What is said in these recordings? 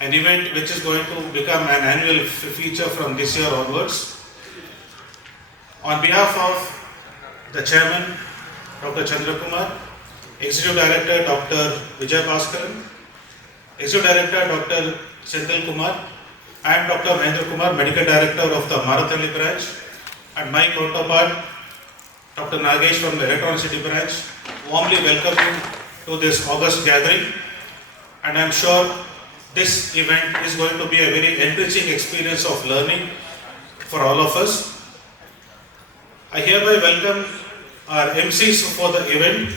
an event which is going to become an annual feature from this year onwards. On behalf of the Chairman, Dr. Chandrakumar, Executive Director, Dr. Vijay Bhaskaran, Executive Director, Dr. Senthil Kumar, and Dr. Mahendra Kumar, Medical Director of the Marathalli branch, and my counterpart, Dr. Nagesh from the Electronicity branch, warmly welcome you to this August gathering, and I am sure this event is going to be a very enriching experience of learning for all of us. I hereby welcome our MCs for the event,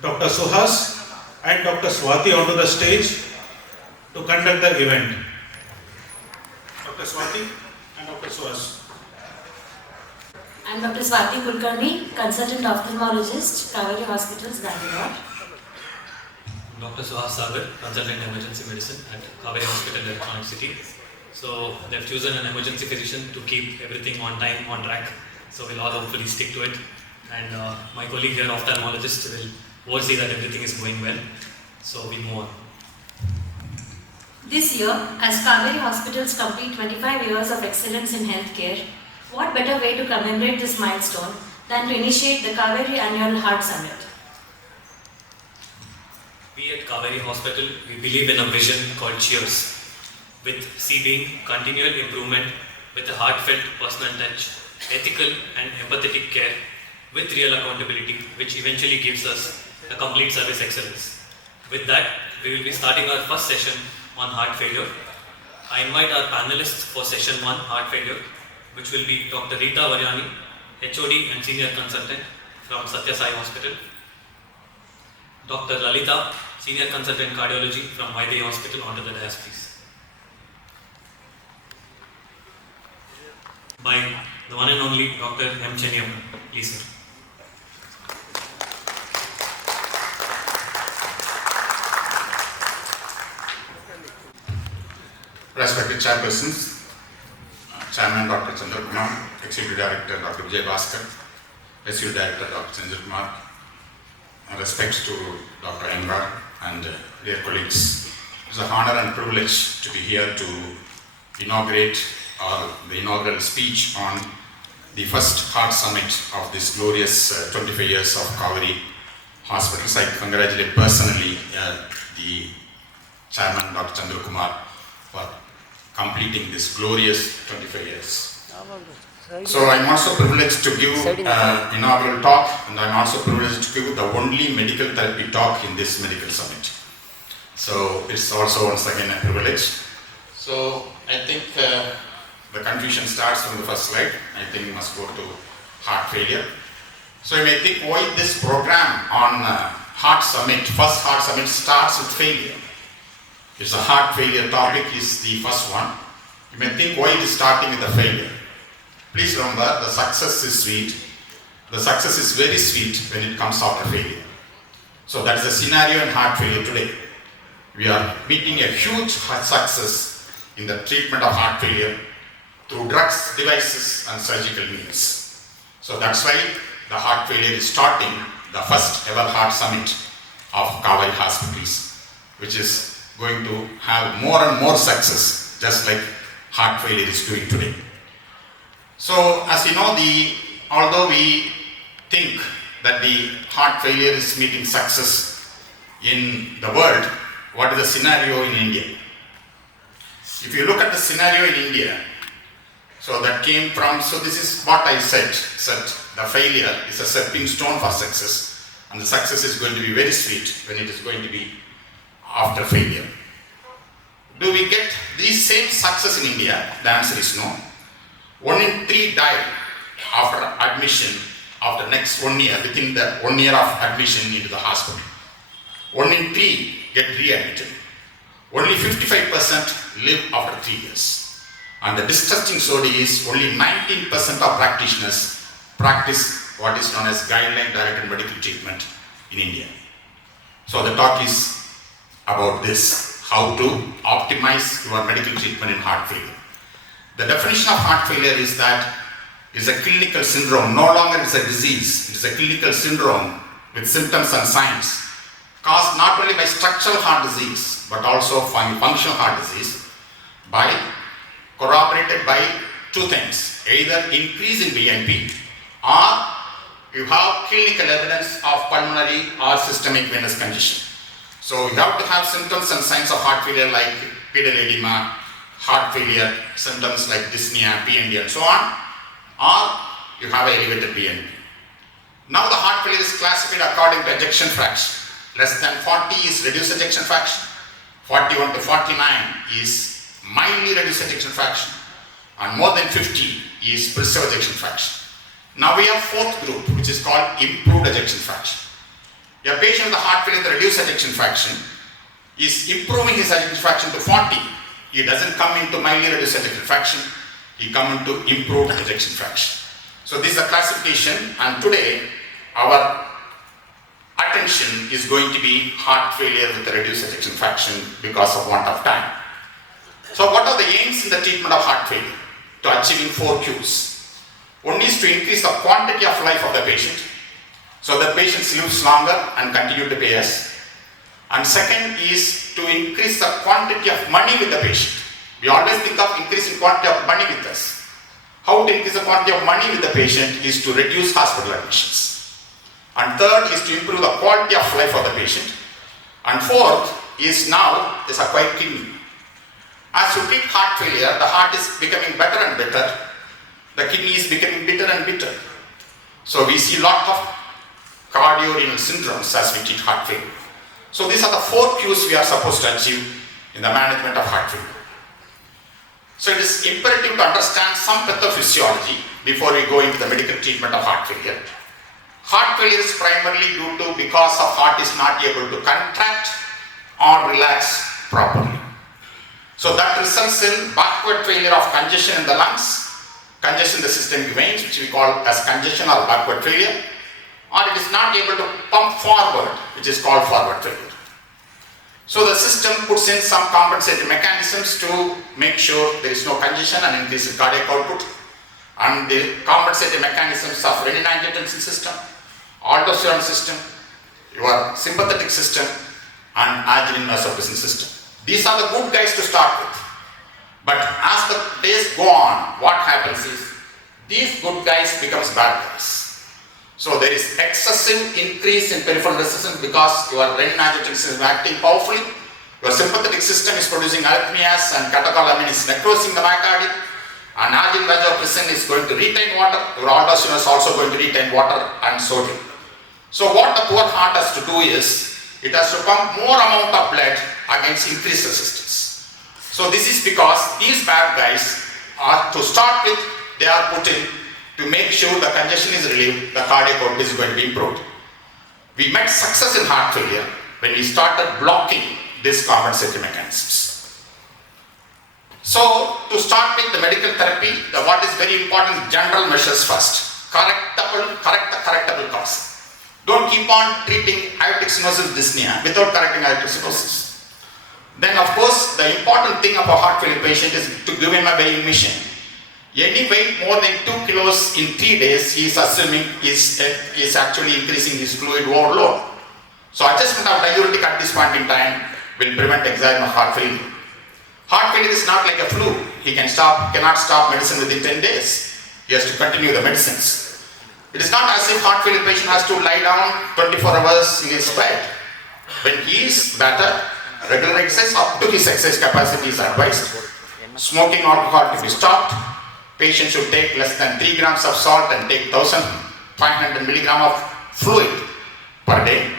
Dr. Suhas and Dr. Swati onto the stage to conduct the event. Dr. Swati and Dr. Suhas. I am Dr. Swati Kulkarni, Consultant Ophthalmologist, Kauvery Hospitals, Bangalore. Dr. Suhas Sagar, Consultant Emergency Medicine at Kauvery Hospital, Electronic City. So they've chosen an emergency physician to keep everything on time, on track. So we'll all hopefully stick to it. And my colleague here, ophthalmologist, will oversee that everything is going well. So we move on. This year, as Kauvery Hospitals complete 25 years of excellence in healthcare, what better way to commemorate this milestone than to initiate the Kauvery Annual Heart Summit? We at Kauvery Hospital, we believe in a vision called Cheers, with C being continual improvement with a heartfelt personal touch, ethical and empathetic care with real accountability, which eventually gives us a complete service excellence. With that, we will be starting our first session on heart failure. I invite our panelists for session 1, heart failure, which will be Dr. Rita Varyani, HOD and Senior Consultant from Satya Sai Hospital, Dr. Lalita, Senior Consultant Cardiology from Vaidehi Hospital, onto the dais please. By the one and only Dr. M. Chenniappan, please sir. Respected Chairpersons, Chairman Dr. Chandrakumar, Executive Director Dr. Vijay Bhaskaran, Executive Director Dr. Senthil Kumar, respects to Dr. Engar and dear colleagues. It's an honor and privilege to be here to inaugurate the inaugural speech on the first Heart Summit of this glorious 25 years of Kauvery Hospitals. I congratulate personally the Chairman Dr. Chandrakumar for completing this glorious 25 years. So I'm also privileged to give inaugural talk, and I'm also privileged to give the only medical therapy talk in this medical summit. So it's also once again a privilege. So I think the confusion starts from the first slide. I think we must go to heart failure. So you may think why this program on heart summit, first heart summit starts with failure. It's a heart failure topic is the first one. You may think why it is starting with a failure. Please remember, the success is sweet. The success is very sweet when it comes after failure. So that is the scenario in heart failure today. We are meeting a huge success in the treatment of heart failure through drugs, devices and surgical means. So that's why the heart failure is starting the first ever heart summit of Kauvery Hospitals, which is going to have more and more success, just like heart failure is doing today. So as you know, although we think that the heart failure is meeting success in the world, what is the scenario in India? If you look at the scenario in India, so that came from, so this is what I said the failure is a stepping stone for success, and the success is going to be very sweet when it is going to be after failure. Do we get the same success in India? The answer is no. 1 in 3 die after admission after next 1 year, within the 1 year of admission into the hospital. 1 in 3 get readmitted. Only 55% live after 3 years. And the disgusting story is only 19% of practitioners practice what is known as guideline-directed medical treatment in India. So the talk is about this, how to optimize your medical treatment in heart failure. The definition of heart failure is that it is a clinical syndrome. No longer is a disease. It is a clinical syndrome with symptoms and signs caused not only by structural heart disease but also functional heart disease, by corroborated by two things: either increase in BNP or you have clinical evidence of pulmonary or systemic venous congestion. So you have to have symptoms and signs of heart failure like pedal edema, heart failure, symptoms like dyspnea, PND and so on, or you have elevated BNP. Now the heart failure is classified according to ejection fraction. Less than 40 is reduced ejection fraction, 41 to 49 is mildly reduced ejection fraction, and more than 50 is preserved ejection fraction. Now we have fourth group, which is called improved ejection fraction. A patient with a heart failure with reduced ejection fraction is improving his ejection fraction to 40. He doesn't come into mildly reduced ejection fraction, he comes into improved ejection fraction. So this is a classification, and today our attention is going to be heart failure with a reduced ejection fraction because of want of time. So what are the aims in the treatment of heart failure? To achieving 4 Qs. One is to increase the quantity of life of the patient, so that patients live longer and continue to pay us. And second is to increase the quantity of money with the patient. We always think of increasing quantity of money with us. How to increase the quantity of money with the patient is to reduce hospital admissions. And third is to improve the quality of life of the patient. And fourth is now is acquired kidney. As you treat heart failure, the heart is becoming better and better. The kidney is becoming bitter and bitter. So we see a lot of cardiorenal syndromes as we treat heart failure. So these are the 4 Qs we are supposed to achieve in the management of heart failure. So it is imperative to understand some pathophysiology before we go into the medical treatment of heart failure. Heart failure is primarily due to because the heart is not able to contract or relax properly. So that results in backward failure of congestion in the lungs, congestion in the systemic veins, which we call as congestion or backward failure, or it is not able to pump forward, which is called forward failure. So the system puts in some compensating mechanisms to make sure there is no congestion and increase in cardiac output. And the compensating mechanisms of renin-angiotensin system, aldosterone system, your sympathetic system, and adrenergic system. These are the good guys to start with. But as the days go on, what happens is these good guys becomes bad guys. So there is excessive increase in peripheral resistance because your renin-angiotensin is acting powerfully. Your sympathetic system is producing arrhythmias and catecholamine is necrosing the myocardium. And adrenergic is going to retain water. Your aldosterone is also going to retain water and sodium. So what the poor heart has to do is it has to pump more amount of blood against increased resistance. So this is because these bad guys are, to start with, they are put in to make sure the congestion is relieved, the cardiac output is going to be improved. We met success in heart failure when we started blocking these compensatory mechanisms. So to start with the medical therapy, what is very important is general measures first. Correct the correctable cause. Don't keep on treating aortic stenosis dyspnea without correcting aortic stenosis. Then of course the important thing of a heart failure patient is to give him a weighing machine. Any weight more than 2 kilos in 3 days, he is assuming is actually increasing his fluid overload. So adjustment of diuretic at this point in time will prevent exertion of heart failure. Heart failure is not like a flu. He cannot stop medicine within 10 days. He has to continue the medicines. It is not as if heart failure patient has to lie down 24 hours in his bed. When he is better, regular exercise up to his exercise capacity is advised. Smoking alcohol to be stopped. Patient should take less than 3 grams of salt and take 1500 milligram of fluid per day.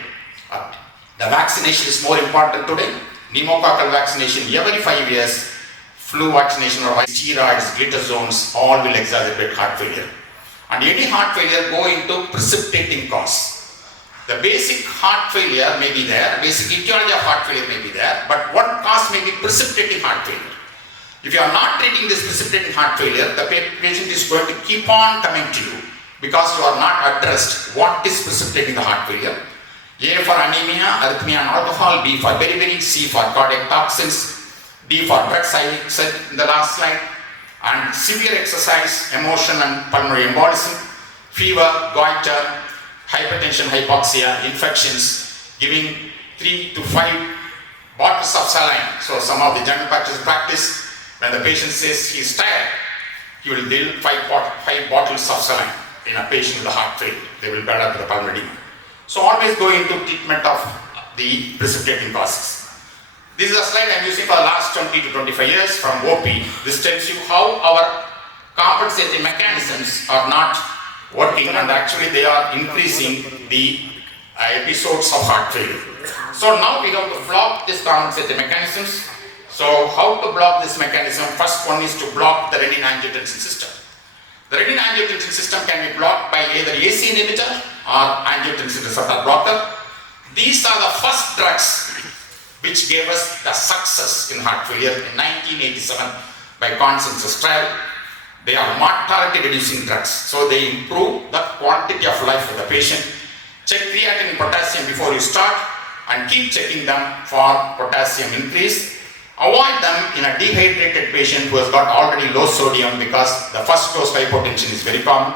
The vaccination is more important today. Pneumococcal vaccination every 5 years, flu vaccination or steroids, glitazones, all will exacerbate heart failure. And any heart failure go into precipitating cause. The basic heart failure may be there, basic etiology of heart failure may be there, but one cause may be precipitating heart failure. If you are not treating this precipitating heart failure, the patient is going to keep on coming to you because you are not addressed what is precipitating the heart failure. A for anemia, arrhythmia and alcohol, B for beriberi, C for cardiac toxins, D for drugs I said in the last slide, and severe exercise, emotion and pulmonary embolism, fever, goiter, hypertension, hypoxia, infections, giving 3 to 5 bottles of saline. So some of the general practice, when the patient says he's tired, he will deal 5 bottles of saline in a patient with a heart failure. They will build up the pulmonary edema. So always go into treatment of the precipitating causes. This is a slide I am using for the last 20 to 25 years from OP. This tells you how our compensating mechanisms are not working, and actually they are increasing the episodes of heart failure. So now we have to block these compensating mechanisms. So how to block this mechanism? First one is to block the renin-angiotensin system. The renin-angiotensin system can be blocked by either AC inhibitor or angiotensin receptor blocker. These are the first drugs which gave us the success in heart failure in 1987 by consensus trial. They are mortality reducing drugs, so they improve the quality of life of the patient. Check creatinine and potassium before you start and keep checking them for potassium increase. Avoid them in a dehydrated patient who has got already low sodium, because the first dose hypotension is very common.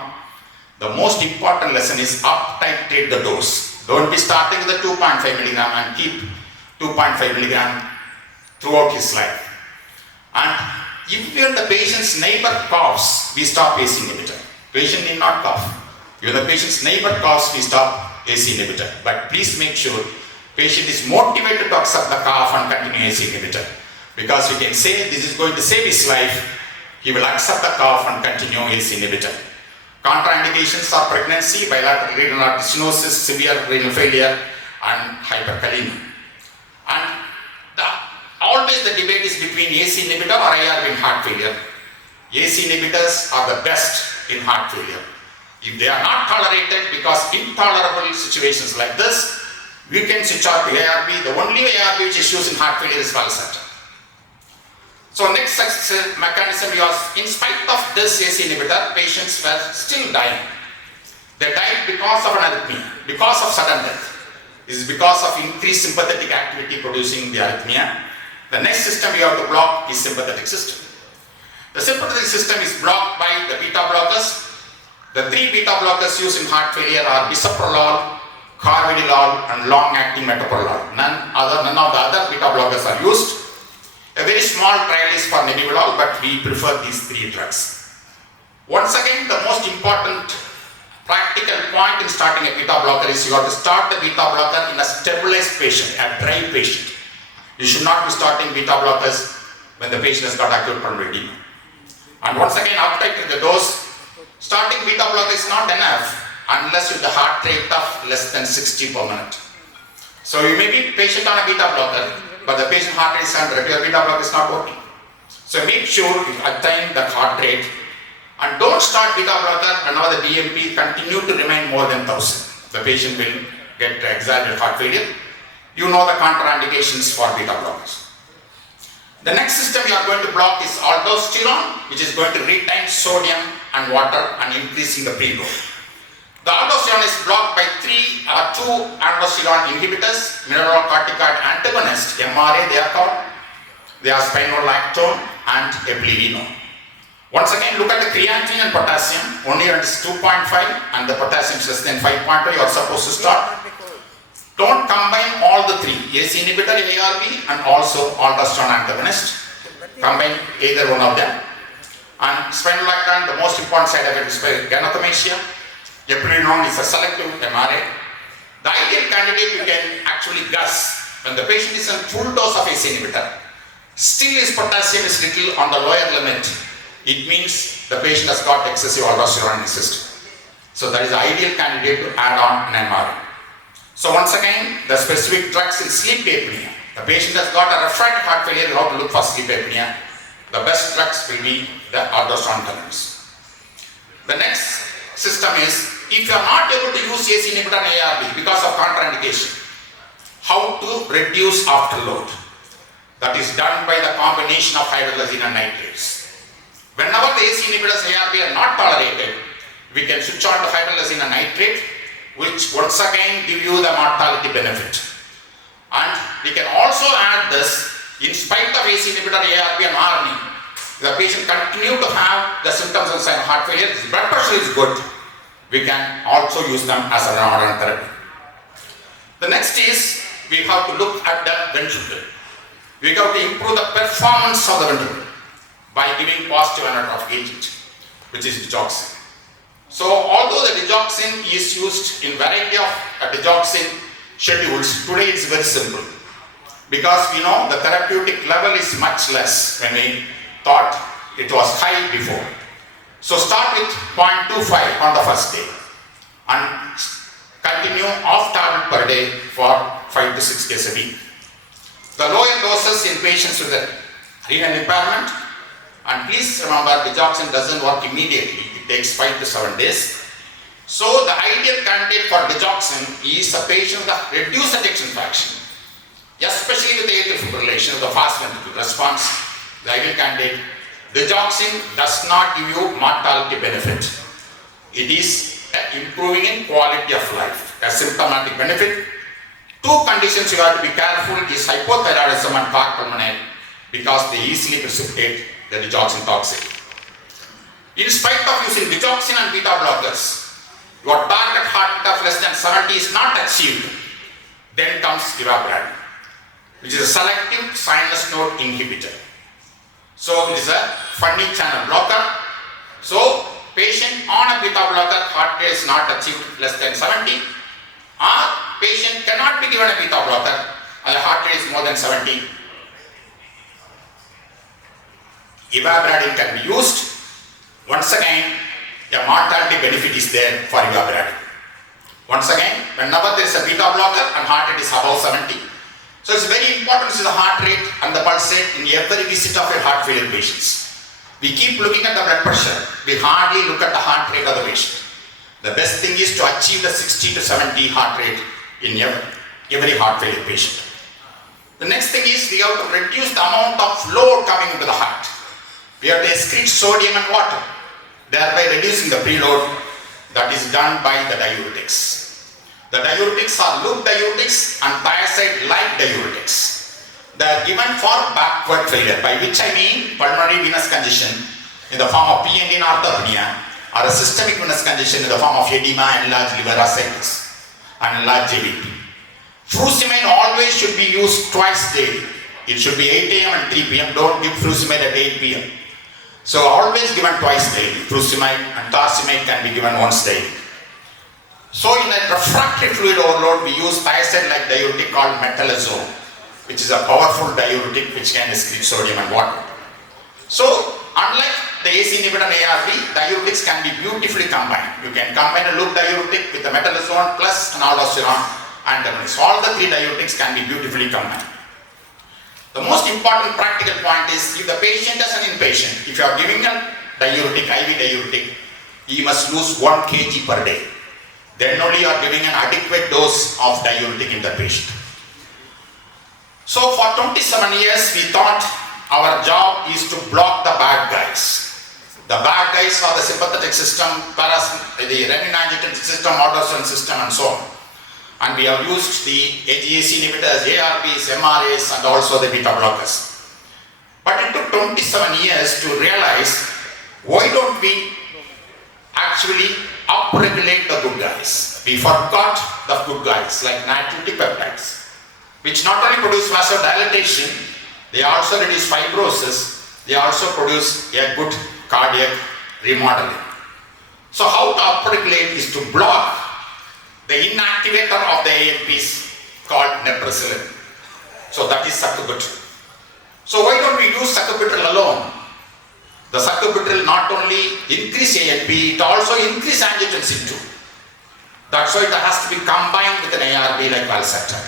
The most important lesson is up titrate the dose. Don't be starting with the 2.5 milligram and keep 2.5 milligram throughout his life. And even the patient's neighbor coughs, we stop AC inhibitor. Patient need not cough. If the patient's neighbor coughs, we stop AC inhibitor. But please make sure patient is motivated to accept the cough and continue AC inhibitor. Because we can say this is going to save his life, he will accept the cough and continue AC inhibitor. Contraindications are pregnancy, bilateral renal stenosis, severe renal failure, and hyperkalemia. And always the debate is between AC inhibitor or ARB in heart failure. AC inhibitors are the best in heart failure. If they are not tolerated, because intolerable situations like this, we can switch off to ARB. The only ARB which is used in heart failure is valsartan. So next success mechanism was, in spite of this AC inhibitor, patients were still dying. They died because of an arrhythmia, because of sudden death. This is because of increased sympathetic activity producing the arrhythmia. The next system we have to block is sympathetic system. The sympathetic system is blocked by the beta blockers. The 3 beta blockers used in heart failure are bisoprolol, carvedilol, and long-acting metoprolol. None of the other beta blockers are used. A very small trial is for nebivolol, but we prefer these 3 drugs. Once again, the most important practical point in starting a beta blocker is you have to start the beta blocker in a stabilized patient, a dry patient. You should not be starting beta blockers when the patient has got acute pulmonary edema. And once again, after the dose, starting beta blocker is not enough unless you have the heart rate of less than 60 per minute. So you may be patient on a beta blocker, but the patient heart rate is 100, your beta blocker is not working. So make sure you attain that heart rate, and don't start beta blocker whenever the BMP continue to remain more than 1000. The patient will get exacerbated heart failure. You know the contraindications for beta blockers. The next system you are going to block is aldosterone, which is going to retain sodium and water and increasing the preload. The aldosterone is blocked by 2 aldosterone inhibitors, mineralocorticoid antagonist, MRA they are called. They are spironolactone and eplivino. Once again, look at the creatinine and potassium. Only when it is 2.5 and the potassium is less than 5.5, you are supposed to start. Don't combine all the 3, AC inhibitor, ARB, and also aldosterone antagonist. Combine either one of them. And spironolactone, the most important side effect is gynecomastia. Eplivino is a selective MRA. The ideal candidate you can actually guess when the patient is on full dose of AC inhibitor, still his potassium is little on the lower limit. It means the patient has got excessive aldosterone in the system. So that is the ideal candidate to add on an MRA. So once again, the specific drugs in sleep apnea. The patient has got a refractory heart failure, you have to look for sleep apnea. The best drugs will be the aldosterone antagonists. The next system is, if you are not able to use AC inhibitor and ARB because of contraindication, how to reduce afterload. That is done by the combination of hydrolysine and nitrates. Whenever the AC inhibitors and ARB are not tolerated, we can switch on to hydrolysine and nitrate, which once again give you the mortality benefit. And we can also add this, in spite of AC inhibitor, ARB and ARNI, the patient continue to have the symptoms and sign of heart failure, his blood pressure is good, we can also use them as a modern therapy. The next is we have to look at the ventricle. We have to improve the performance of the ventricle by giving positive anaerobic agent, which is digoxin. So although the digoxin is used in variety of digoxin schedules, today it's very simple. Because we know the therapeutic level is much less when we thought it was high before. So start with 0.25 on the first day and continue off tablet per day for 5 to 6 days a week. The lower doses in patients with a renal impairment, and please remember digoxin doesn't work immediately, it takes 5 to 7 days. So the ideal candidate for digoxin is a patient with a reduced ejection fraction, especially with atrial fibrillation of the fast ventricular response. The ideal candidate, digoxin does not give you mortality benefit. It is improving in quality of life, a symptomatic benefit. Two conditions you have to be careful is hypothyroidism and card pulmonale, because they easily precipitate the digoxin toxicity. In spite of using digoxin and beta blockers, your target heart rate of less than 70 is not achieved. Then comes ivabratin, which is a selective sinus node inhibitor. So it is a funny channel blocker. So patient on a beta blocker, heart rate is not achieved less than 70, or patient cannot be given a beta blocker and the heart rate is more than 70. Ivabratin can be used. Once again, a mortality benefit is there for ivabratin. Once again, whenever there is a beta blocker and heart rate is above 70, so it's very important to see the heart rate and the pulse rate in every visit of your heart failure patients. We keep looking at the blood pressure, we hardly look at the heart rate of the patient. The best thing is to achieve the 60 to 70 heart rate in every heart failure patient. The next thing is we have to reduce the amount of load coming into the heart. We have to excrete sodium and water, thereby reducing the preload that is done by the diuretics. The diuretics are loop diuretics and thiazide-like diuretics. They are given for backward failure, by which I mean pulmonary venous congestion in the form of PND and orthopnea, or a systemic venous congestion in the form of edema, enlarged liver ascites, and enlarged JVP. Furosemide always should be used twice daily. It should be 8 a.m. and 3 p.m. Don't give furosemide at 8 p.m. So always given twice daily. Furosemide and torsemide can be given once daily. So in a refractory fluid overload, we use thiazide-like diuretic called metalazone, which is a powerful diuretic which can excrete sodium and water. So unlike the AC inhibitor and ARB, diuretics can be beautifully combined. You can combine a loop diuretic with the metalazone plus an aldosterone antagonist. All the three diuretics can be beautifully combined. The most important practical point is, if the patient is an inpatient, if you are giving a diuretic, IV diuretic, you must lose 1 kg per day. Then only you are giving an adequate dose of diuretic in the patient. So for 27 years, we thought our job is to block the bad guys. The bad guys are the sympathetic system, the renin-angiotensin system, aldosterone system, and so on. And we have used the AGAC inhibitors, ARBs, MRAs, and also the beta blockers. But it took 27 years to realize, why don't we actually upregulate the good guys? We forgot the good guys like nitric peptides, which not only produce vasodilation, they also reduce fibrosis, they also produce a good cardiac remodeling. So how to upregulate is to block the inactivator of the AMPs called neprilysin. So that is sacubitril. So why don't we use sacubitril alone? The sacubitril not only increase AMP, it also increase angiotensin too. That's why it has to be combined with an ARB like valsartan.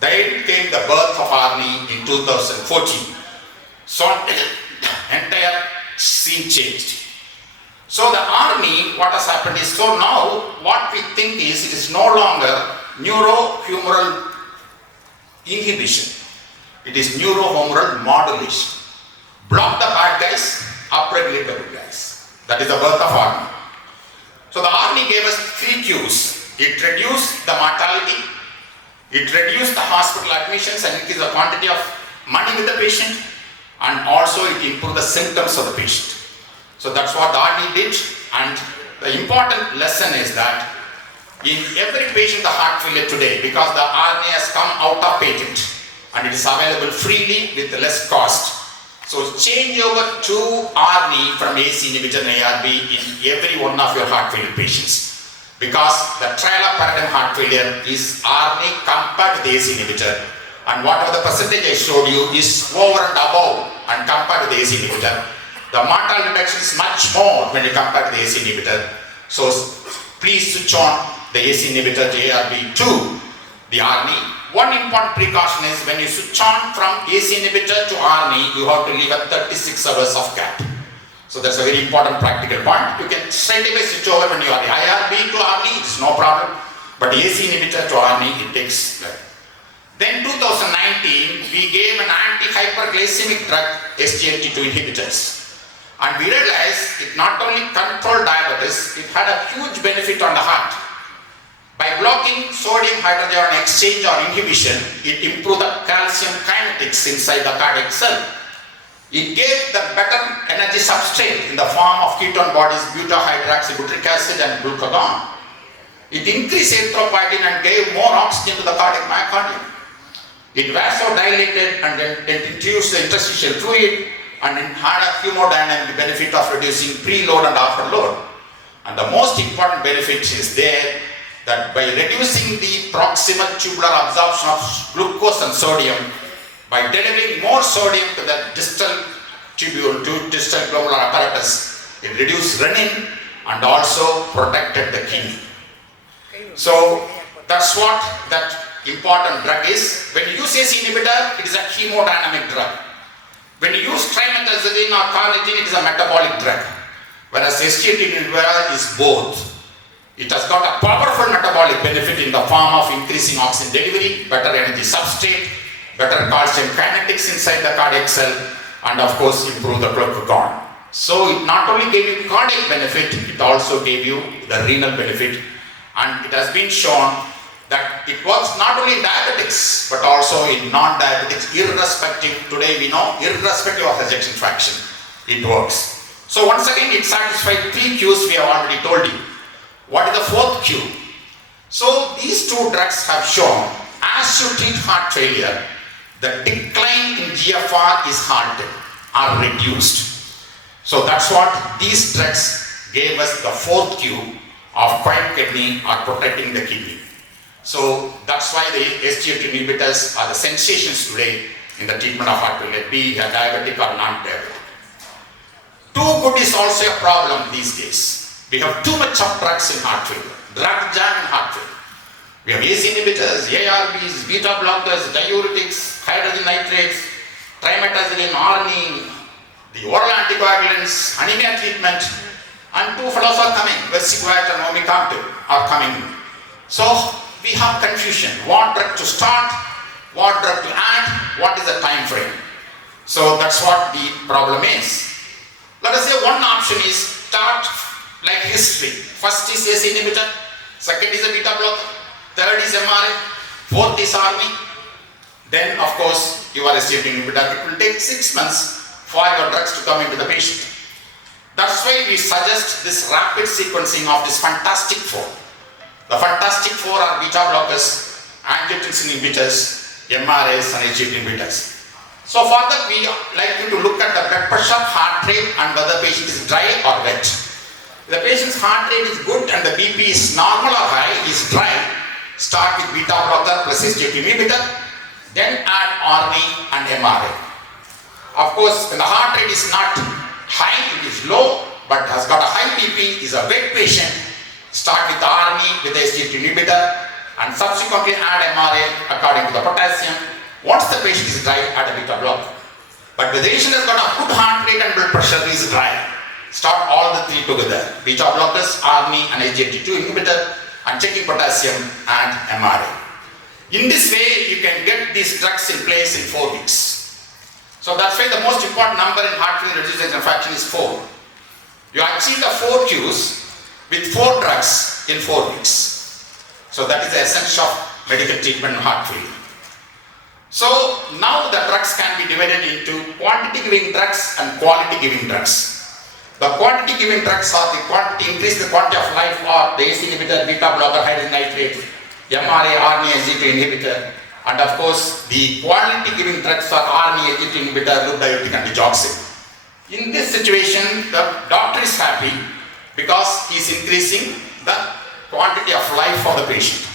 Then came the birth of ARNI in 2014. So entire scene changed. So the ARNI, what has happened is, so now what we think is, it is no longer neurohumoral inhibition. It is neurohumoral modulation. Block the bad guys, upregulate the good guys. That is the birth of ARNI. So the ARNI gave us 3 cues. It reduced the mortality, it reduced the hospital admissions and increased the quantity of money with the patient, and also it improved the symptoms of the patient. So that's what the ARNI did, and the important lesson is that in every patient with heart failure today, because the RNA has come out of patent and it is available freely with less cost. So change over to RNA from ACE inhibitor and ARB in every one of your heart failure patients. Because the trial of paradigm heart failure is RNA compared to the ACE inhibitor, and whatever the percentage I showed you is over and above and compared to the ACE inhibitor. The mortality reduction is much more when you compare to the ACE inhibitor. So please switch on the ACE inhibitor to ARB to the RNA. One important precaution is when you switch on from ACE inhibitor to RNA, you have to leave a 36 hours of gap. So that's a very important practical point. You can straight away switch over when you are the IRB to RNA, it's no problem. But the AC inhibitor to RNA, it takes like. Then 2019, we gave an anti-hyperglycemic drug, SGLT2 inhibitors. And we realized it not only controlled diabetes, it had a huge benefit on the heart. By blocking sodium hydrogen exchange or inhibition, it improved the calcium kinetics inside the cardiac cell. It gave the better energy substrate in the form of ketone bodies, beta-hydroxybutyric acid and glucagon. It increased erythropoietin and gave more oxygen to the cardiac myocardium. It vasodilated and then it introduced the interstitial fluid, and it had a hemodynamic benefit of reducing preload and afterload. And the most important benefit is there that by reducing the proximal tubular absorption of glucose and sodium, by delivering more sodium to the distal tubule, to distal glomerular apparatus, it reduced renin and also protected the kidney. So that's what that important drug is. When you use ACE inhibitor, it is a hemodynamic drug. When you use trimethazidine or carnitine, it is a metabolic drug. Whereas SGLT inhibitor is both. It has got a powerful metabolic benefit in the form of increasing oxygen delivery, better energy substrate, better calcium kinetics inside the cardiac cell, and of course improve the glucagon. So it not only gave you cardiac benefit, it also gave you the renal benefit, and it has been shown that it works not only in diabetics but also in non-diabetics, irrespective, today we know, irrespective of ejection fraction, it works. So once again, it satisfies 3 Qs we have already told you. What is the 4th Q? So these 2 drugs have shown, as you treat heart failure, the decline in GFR is halted or reduced. So that's what these drugs gave us, the 4th Q of quiet kidney or protecting the kidney. So that's why the SGLT inhibitors are the sensations today in the treatment of heart failure, be it diabetic or non-diabetic. Too good is also a problem these days. We have too much of drugs in heart failure, drug jam in heart failure. We have ACE inhibitors, ARBs, beta blockers, diuretics, hydrogen nitrates, trimethazidine, RNA, the oral anticoagulants, anemia treatment, and 2 fellows are coming, versicolite and omecamtiv are coming. So we have confusion, what drug to start, what drug to add, what is the time frame. So that's what the problem is. Let us say one option is start like history. First is ACE inhibitor, second is a beta blocker, third is MRA, 4th is RNA. Then of course you are a SGLT inhibitor. It will take 6 months for your drugs to come into the patient. That's why we suggest this rapid sequencing of this fantastic 4. The fantastic 4 are beta blockers, angiotensin inhibitors, MRAs and SGLT inhibitors. So for that we like you to look at the blood pressure, heart rate and whether the patient is dry or wet. If the patient's heart rate is good and the BP is normal or high, is dry, start with beta blocker plus SGLT inhibitor, then add RNA and MRA. Of course, when the heart rate is not high, it is low, but has got a high BP, is a wet patient, start with RNA with the SGLT inhibitor and subsequently add MRA according to the potassium. Once the patient is dry, add a beta blocker. But the patient has got a good heart rate and blood pressure is dry, start all the 3 together, beta blockers, RNA and SGLT2 inhibitor, and checking potassium and MRA. In this way, you can get these drugs in place in 4 weeks. So that's why the most important number in heart failure reduced fraction is 4. You achieve the 4 Qs with 4 drugs in 4 weeks. So that is the essence of medical treatment in heart failure. So now the drugs can be divided into quantity giving drugs and quality giving drugs. The quantity given drugs or the quantity increase the quantity of life or the ACE inhibitor, beta blocker, hydrogen nitrate, mRNA, RNA, SG2 inhibitor, and of course the quality given drugs are RNA, SG2 inhibitor, loop diuretic and digoxin. In this situation, the doctor is happy because he is increasing the quantity of life for the patient.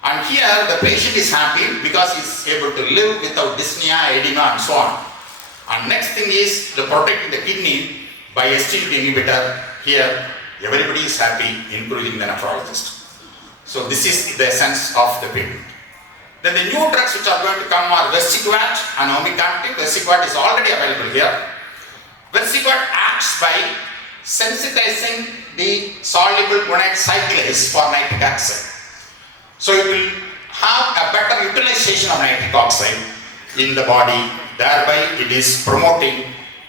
And here the patient is happy because he is able to live without dyspnea, edema and so on. And next thing is the protecting the kidney by SG2 inhibitor. Here everybody is happy, including the nephrologist. So this is the essence of the patent. Then the new drugs which are going to come are Versiquat and Omecamtiv. Versiquat is already available here. Versiquat acts by sensitizing the soluble guanide cyclase for nitric oxide. So it will have a better utilization of nitric oxide in the body, thereby it is promoting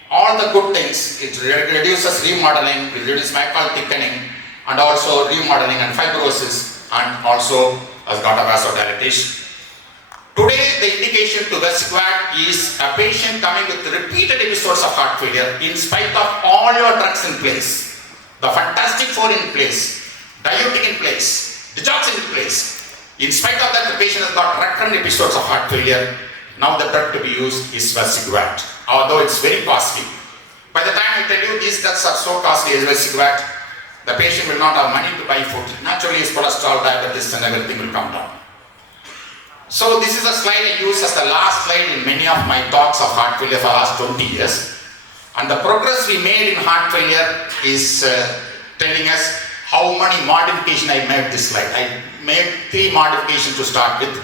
all the good things. It reduces remodeling, it reduces myocardial thickening, and also remodeling and fibrosis, and also has got a vasodilatation. Today the indication to Versiquat is a patient coming with repeated episodes of heart failure in spite of all your drugs in place, the fantastic four in place, diuretic in place, digoxin in place. In spite of that, the patient has got recurrent episodes of heart failure. Now the drug to be used is Versiquat, although it's very costly. By the time I tell you these drugs are so costly as Versiquat, the patient will not have money to buy food. Naturally his cholesterol, diabetes and everything will come down. So this is a slide I use as the last slide in many of my talks of heart failure for the last 20 years. And the progress we made in heart failure is telling us how many modifications I made this slide. I made 3 modifications to start with.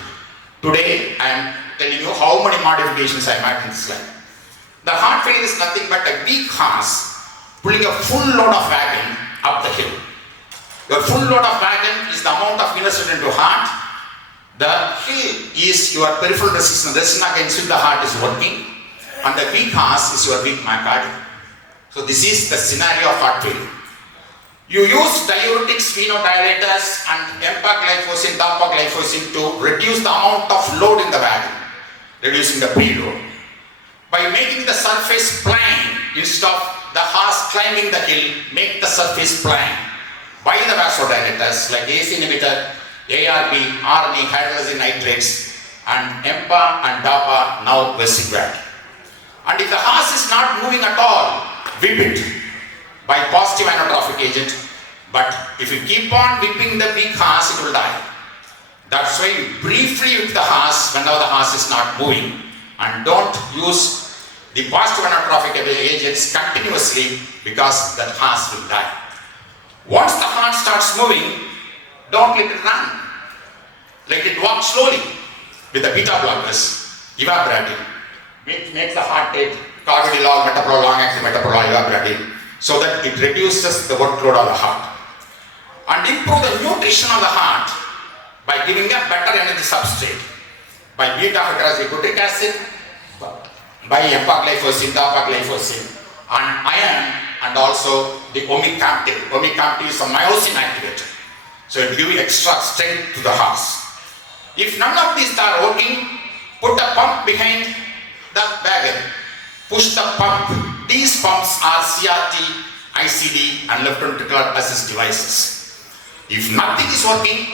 Today I am telling you how many modifications I made in this slide. The heart failure is nothing but a weak horse pulling a full load of wagon up the hill. Your full load of wagon is the amount of invested into heart. The hill is your peripheral resistance against which the heart is working, and the weak horse is your weak myocardium. So this is the scenario of heart failure. You use diuretics, venodilators and empagliflozin, dapagliflozin to reduce the amount of load in the wagon, reducing the preload. By making the surface plain, instead of the horse climbing the hill, make the surface plain by the vasodilators like ACE inhibitor, ARB, RNA, hydrogen nitrates, and EMPA and DAPA, now Versiquat. And if the horse is not moving at all, whip it by positive inotropic agent. But if you keep on whipping the weak horse, it will die. That's why you briefly whip the horse whenever the horse is not moving, and don't use the positive inotropic agents continuously, because that horse will die. Once the heart starts moving, don't let it run. Let it walk slowly with the beta blockers, evaporating. Makes the heart rate, Kauvery law, metaprolol, long-acting metaprolol, evaporating, so that it reduces the workload on the heart. And improve the nutrition of the heart by giving a better energy substrate, by beta-hydroxybutyric acid, by empagliflozin, dapagliflozin, and iron, and also the Omecamtiv. Omecamtiv is a myosin activator. So it gives extra strength to the horse. If none of these are working, put a pump behind the wagon. Push the pump. These pumps are CRT, ICD and left ventricular assist devices. If nothing is working,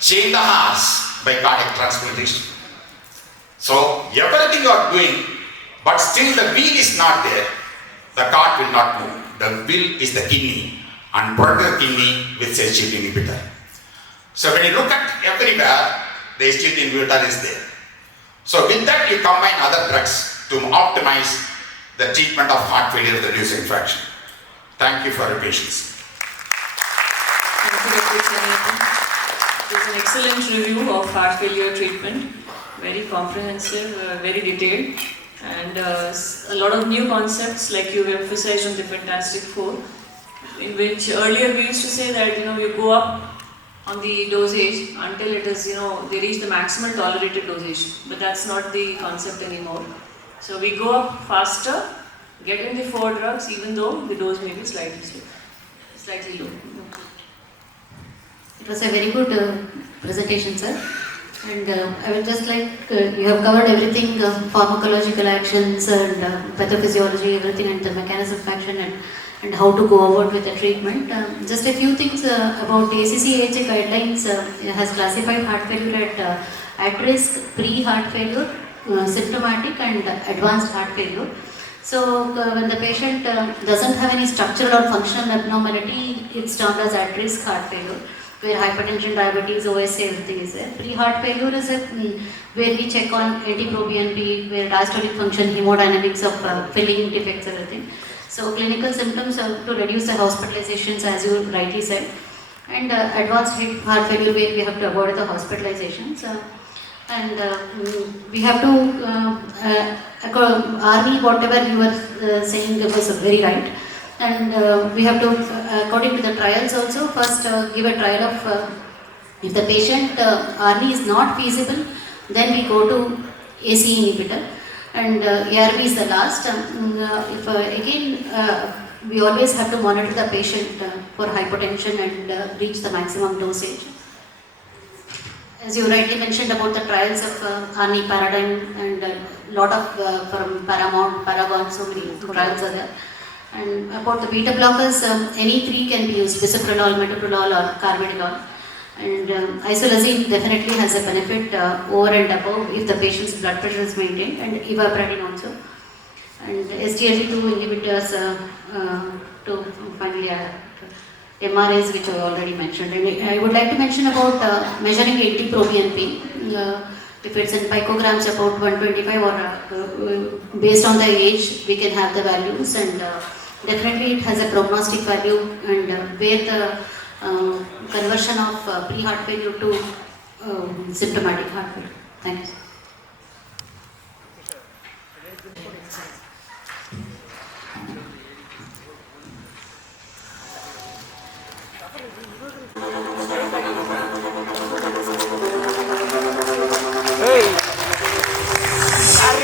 change the horse by cardiac transplantation. So everything you are doing, but still the wheel is not there, the cart will not move. The wheel is the kidney, and protect the kidney with SG2 inhibitor. So when you look at everywhere, the SG2 inhibitor is there. So with that you combine other drugs to optimize the treatment of heart failure with reduced infection. Thank you for your patience. Thank you, Dr. Chenniappan. It was an excellent review of heart failure treatment. Very comprehensive, very detailed, and a lot of new concepts like you emphasized on the Fantastic Four, in which earlier we used to say that you go up on the dosage until it is they reach the maximal tolerated dosage, but that's not the concept anymore. So we go up faster, get in the 4 drugs even though the dose may be slightly low. It was a very good presentation, sir. And I would just like, you have covered everything, pharmacological actions and pathophysiology, everything, and the mechanism of action, and and how to go about with the treatment. Just a few things about ACC/AHA guidelines has classified heart failure at risk, pre-heart failure, symptomatic and advanced heart failure. So when the patient doesn't have any structural or functional abnormality, it's termed as at-risk heart failure, where hypertension, diabetes, OSA, everything is there. Pre-heart failure is where we check on NT-proBNP, where diastolic function, hemodynamics of filling defects, everything. So clinical symptoms to reduce the hospitalizations, as you rightly said, and advanced heart failure, where we have to avoid the hospitalizations. We have to, RV, whatever you were saying was very right. And we have to, according to the trials also, first give a trial of, if the patient RV is not feasible, then we go to ACE inhibitor, and ARV is the last. We always have to monitor the patient for hypotension and reach the maximum dosage. As you rightly mentioned about the trials of ARNI paradigm, and a lot of from Paramount, Paragon, so many trials are there. And about the beta blockers, any three can be used: bisoprolol, metoprolol, or carvedilol. And isolazine definitely has a benefit over and above if the patient's blood pressure is maintained, and evaporating also. And SGLT2 inhibitors to finally MRAs, which I already mentioned. And I would like to mention about measuring NT-proBNP. If it's in picograms about 125, or based on the age, we can have the values, and definitely it has a prognostic value, and where the conversion of pre-heart failure to symptomatic heart failure. Thank you.